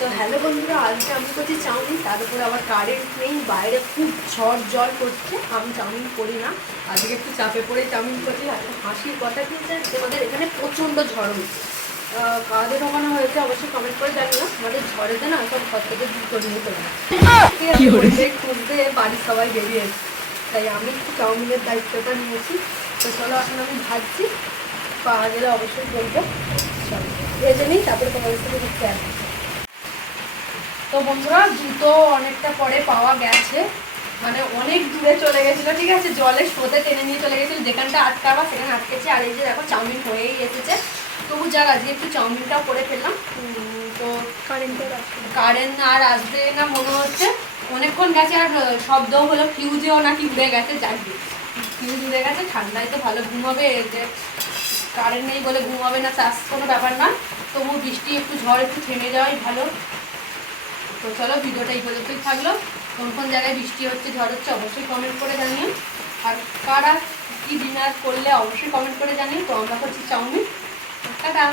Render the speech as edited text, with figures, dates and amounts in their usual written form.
তো হ্যালো বন্ধুরা, আজকে আমি করছি চাউমিন। তার উপরে আবার কারেন্ট নেই, বাইরে খুব ঝড় জল করছে। আমি চাউমিন করি না, আজকে একটু চাপে পড়ে চাউমিন করছি। আর হাসির কথা কি হচ্ছে, তোমাদের এখানে প্রচণ্ড ঝড় হচ্ছে। কাজে ঢোকানো হয়েছে, অবশ্যই কমেন্ট করে জানিও। আমাদের ঝড়েতে না সব ঘর থেকে দূর করে নিয়ে চলে যাচ্ছে, খুঁজতে বাড়ির সবাই বেরিয়ে এসছে। তাই আমি একটু চাউমিনের দায়িত্বটা নিয়েছি। তো চলো এখন আমি ভাজছি, পাওয়া গেলে অবশ্যই বলবো। চলো ভেজে নিই, তারপরে তোমাদের সাথে দেখতে আসবো। তো বন্ধুরা, জুতো অনেকটা পরে পাওয়া গেছে, মানে অনেক দূরে চলে গেছিলো, ঠিক আছে, জলের স্রোতে টেনে নিয়ে চলে গেছিলো। যেখানটা আটকাবা সেখানে আটকেছে। আর এই যে দেখো চাউমিন হয়েই এসেছে। তবু যাক, আজকে একটু চাউমিনটাও করে ফেললাম। তো কারেন্ট আর আসবে না মনে হচ্ছে, অনেকক্ষণ গেছে। আর শব্দও হলো, ফিউজেও নাকি উড়ে গেছে। যাকে ফিউজ উড়ে গেছে, ঠান্ডায় তো ভালো ঘুমাবে। যে কারেন্ট নেই বলে ঘুমাবে না তা কোনো ব্যাপার না। তবু বৃষ্টি একটু ঝড় একটু থেমে যাওয়াই ভালো। তো চলো, ভিডিওটা এই পর্যন্তই থাকলো। কোন কোন জায়গায় বৃষ্টি হচ্ছে, ঝড় হচ্ছে, অবশ্যই কমেন্ট করে জানিও। আর কারা কি ডিনার করলে অবশ্যই কমেন্ট করে জানিও। তো আমরা করছি চাউমিন। টাটা।